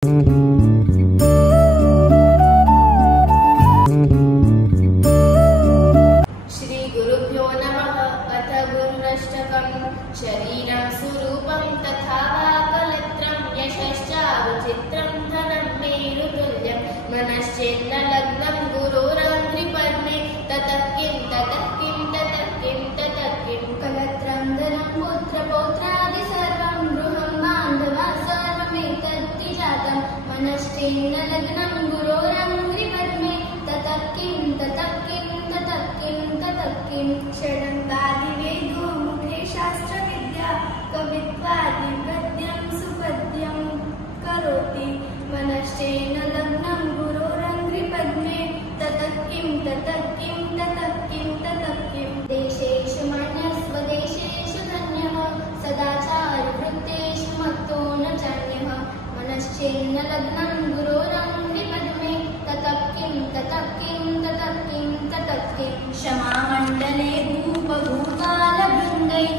श्रीगुरुभ्यो नमः। अथ गुरुरष्टकम्। शरीरं स्वरूपं तथा वा कलत्रं यशश्चारुचित्रं धनं मेरुतुल्यं मनश्चेन्न लग्नं गुरोरङ्घ्रिपद्मे ततः किं ततः किं ततः किं ततः किं कलत्रं धनं पुत्रपौत्रादि सर्वं गृहं बान्धवा सर्वमेतद्धि जातं मनश्चेन्न लग्नं गुरोरङ्घ्रिपद्मे ततः किं ततः किं ततः किं ततः किं षडङ्गादिवेदो मुखे शास्त्रविद्या कवित्वादि गद्यं सुपद्यं करोति मनश्चेन्न लग्नं गुरोरङ्घ्रिपद्मे ततः किं ततः किं ततः किं ततः किं देशेषु मन्यः स्वदेशेषु धन्यः सदाचारवृत्तेषु मत्तो न चान्यः मनश्चेन्न लग्नं गुरोरङ्घ्रिपद्मे ततः किं ततः किं ततः किं ततः किं क्षमामण्डले भूपभूपालभृङ्गैः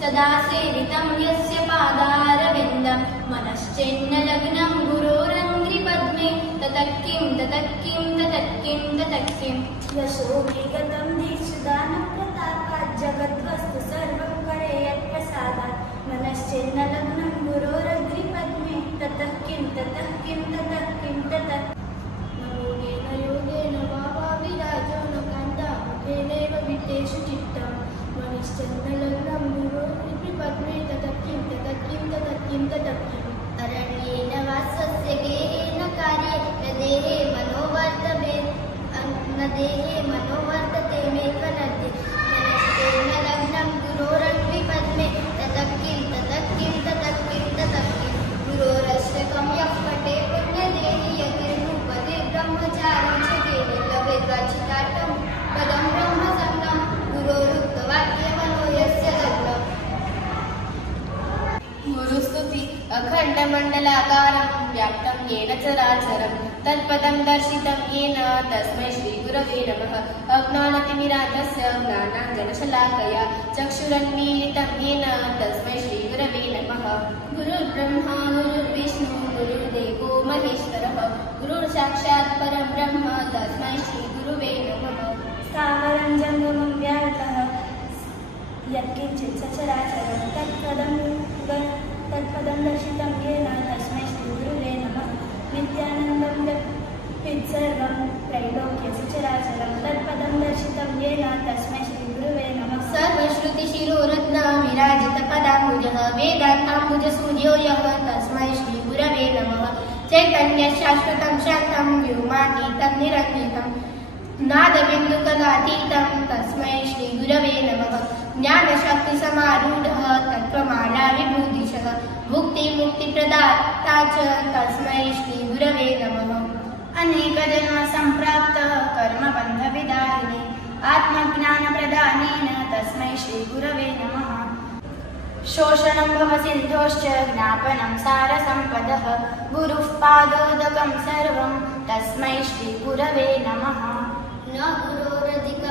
सदा सेवितं यस्य पादारविन्दं मनश्चेन्न लग्नं गुरोरङ्घ्रिपद्मे ततः किं ततः किं ततः किं ततः किं यशो विगतं दीक्षदानप्रतापात् जगद्वस्तु सर्वं करेयत्प्रसादात् मनश्चेन्न लग्नं गुरोरङ्घ्रिपद्मे ततः किं ततः किं ततः किं ततः योगेन योगेन वा विराजो न कान्ता मुखेनैव वित्तेषु चित्तं मनश्चेन्न लग्नं गुरोरङ्घ्रिपद्मे ततः किं ततः किं ततः किं ततः किं अरण्येन वा स्वस्य गेहेन कार्ये न देहे मनोवर्तते मे त्वनद्य मनश्चेन्न लग्नं गुरोरङ्घ्रिपद्मे ततः किं ततः किं ततः किं ततः किं गुरोरष्टकं यः पठे पुण्यदेहि यतिर्नृपते ब्रह्मचारी च देहि लभेद्वाचितार्थं पदं ब्रह्मसङ्गं गुरोरुक्तवाक्यमनो यस्य लग्नम् गुरुस्तुति अखण्डमण्डलाकारं व्याप्तं येन चराचरं तत्पदं दर्शितं येन तस्मै श्रीगुरवे नमः। अज्ञानतिमिरान्धस्य ज्ञानाञ्जनशलाकया चक्षुरुन्मीलितं येन तस्मै श्रीगुरवे नमः। गुरुर्ब्रह्मा गुरुर्विष्णु गुरुर्देवो महेश्वरः गुरुर्साक्षात् परं ब्रह्म तस्मै श्रीगुरुवे नमः। स्थावरं जङ्गमं व्याहृतः यत्किञ्चित् सचराचरं तत्पदं दर्शितं येन तस्मै श्रीगुरुवे नमः। नित्यानन्दं सर्वं त्रैलोक्यसचराचरं तत्पदं दर्शितं येन तस्मै श्रीगुरुवे नमः। सर्वश्रुतिशिरोरत्नविराजितपदाम्बुजः वेदान्ताम्बुजसूर्यो यः तस्मै श्रीगुरवे नमः। चैतन्यशाश्वतं शान्तं व्योमातीतं निरन्वितं नादबिन्दुकलातीतं तस्मै श्रीगुरवे नमः। ज्ञानशक्तिसमारूढः तत्त्वमाला विभूतिशः मुक्तिप्रदाता च तस्मै श्रीगुरवे नमः। अनेकजन्मसम्प्राप्त कर्मबन्धविदारिणे आत्मज्ञानप्रदानेन तस्मै श्रीगुरवे नमः। शोषणं भवसिन्धोश्च ज्ञापनं सारसम्पदः गुरुः पादोदकं सर्वं तस्मै श्रीगुरवे नमः। न गुरोरधिक